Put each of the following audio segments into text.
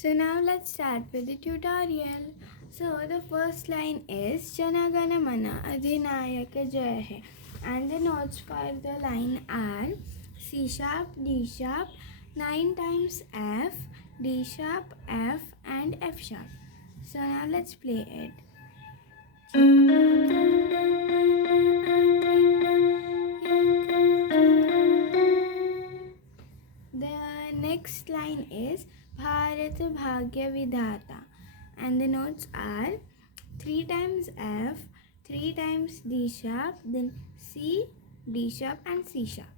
So now let's start with the tutorial. So the first line is Jana Gana Mana Adhinayaka Jai Hai, and the notes for the line are C sharp, D sharp, 9 times F, D sharp, F and F sharp. So now let's play it. The next line is Bharat Bhagya Vidhata, and the notes are 3 times F, 3 times D sharp, then C, D sharp and C sharp.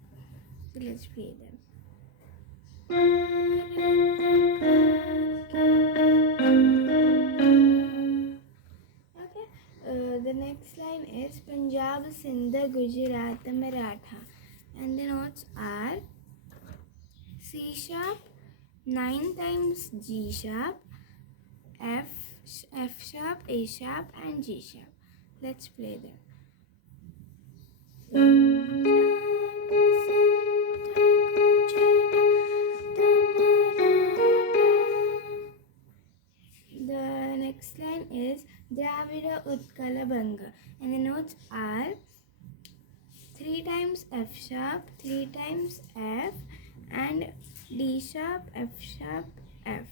So let's play them. Okay, the next line is Punjab, Sindh, Gujarat, Maratha, and the notes are C sharp, 9 times G sharp, F sharp, A sharp and G sharp. Let's play them. The next line is Dravida Utkala Banga, and the notes are 3 times F sharp, 3 times F and D sharp, F sharp, F.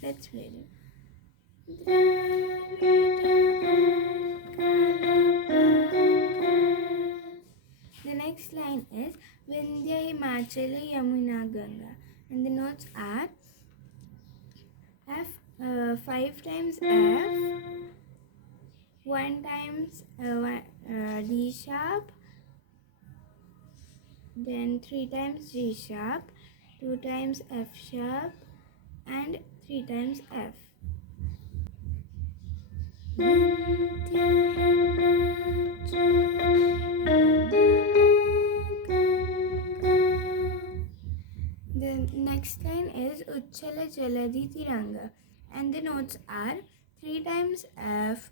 Let's play them. The next line is Vindhya Himachala Yamuna Ganga, and the notes are F, 5 times F, 1 times D sharp, then 3 times G sharp, 2 times F sharp and 3 times F. The next line is Uchchala Jaladi Tiranga, and the notes are 3 times F,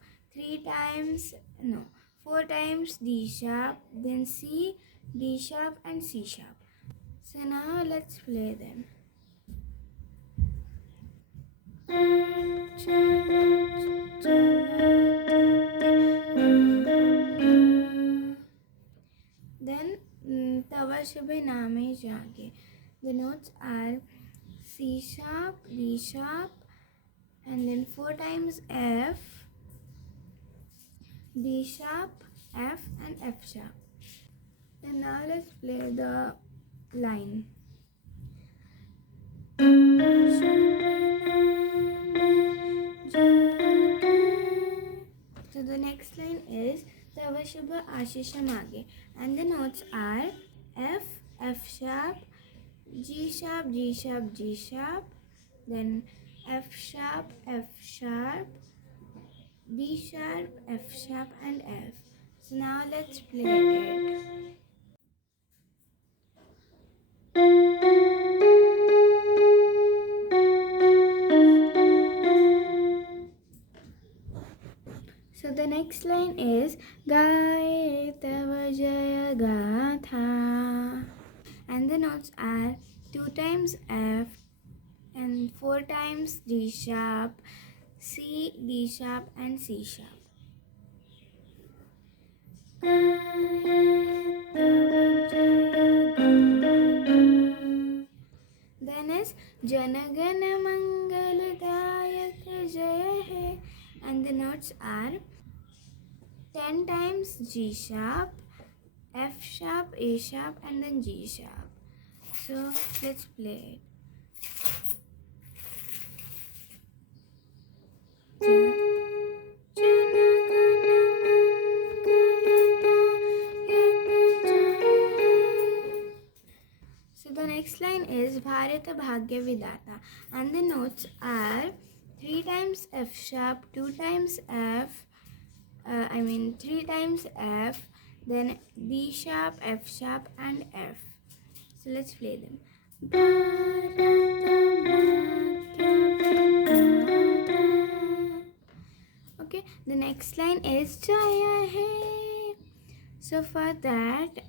4 times D sharp, then C, D sharp and C sharp. So now let's play them. Then Tava Shubhe Name Jage. The notes are C sharp, D sharp, and then 4 times F, D sharp, F and F sharp. And now let's play the line. So the next line is Tava Shubha Ashisha Mage, and the notes are F, F sharp, G sharp, G sharp, G sharp, then F sharp, F sharp, D sharp, F sharp and F. So now let's play it. So the next line is Gaye Tava Jaya Gatha, and the notes are 2 times F and 4 times D sharp, C, D sharp and C sharp. Then is Jana Gana Mangala Dayak Jaya Hai, and the notes are 10 times G sharp, F sharp, A sharp and then G sharp. So let's play it. So the next line is Bharata Bhagya Vidata, and the notes are 3 times F sharp, 2 times F, 3 times F, then D sharp, F sharp and F. So let's play them. Okay, the next line is Jaya Hai. So for that,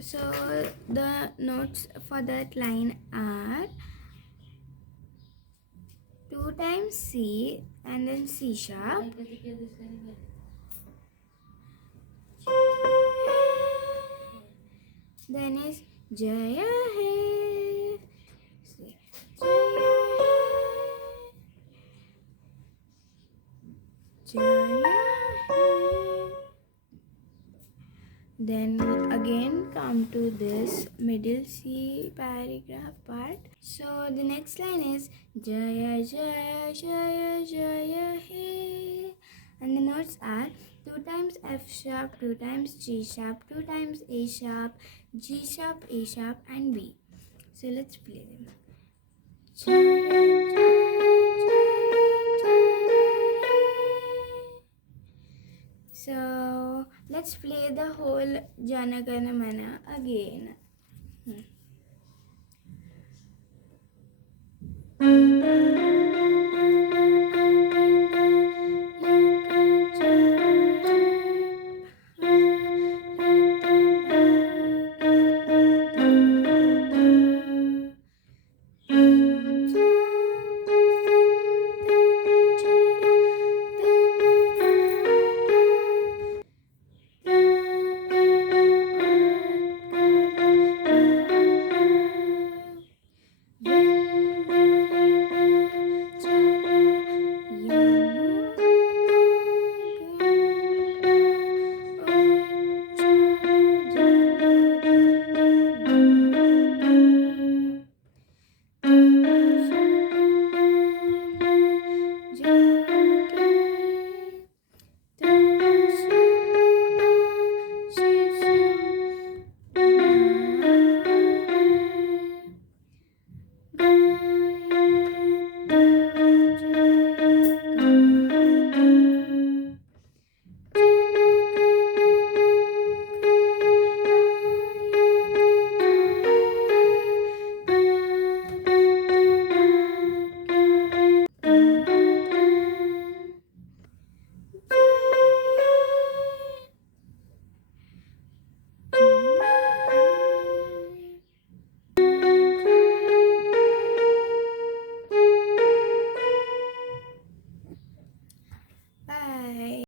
So the notes for that line are 2 times C and then C sharp. Then is Jaya Hai. See, Jaya Hai. Then again come to this middle C paragraph part. So the next line is Jaya Jaya Jaya Jaya He, and the notes are 2 times F sharp, 2 times G sharp, 2 times A sharp, G sharp, A sharp, and B. So let's play them. Jaya Jaya Jaya Jaya He. So let's play the whole Jana Gana Mana again. Hmm.